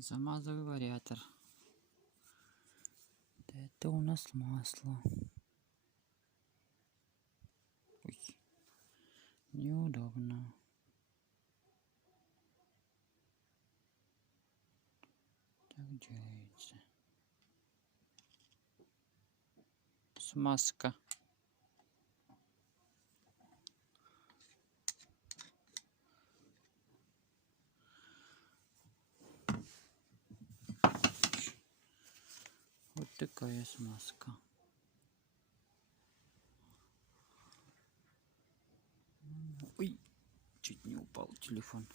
Замазываю вариатор. Это у нас масло. Ой, неудобно. Так делается. Смазка. Вот такая смазка. Ой, чуть не упал телефон.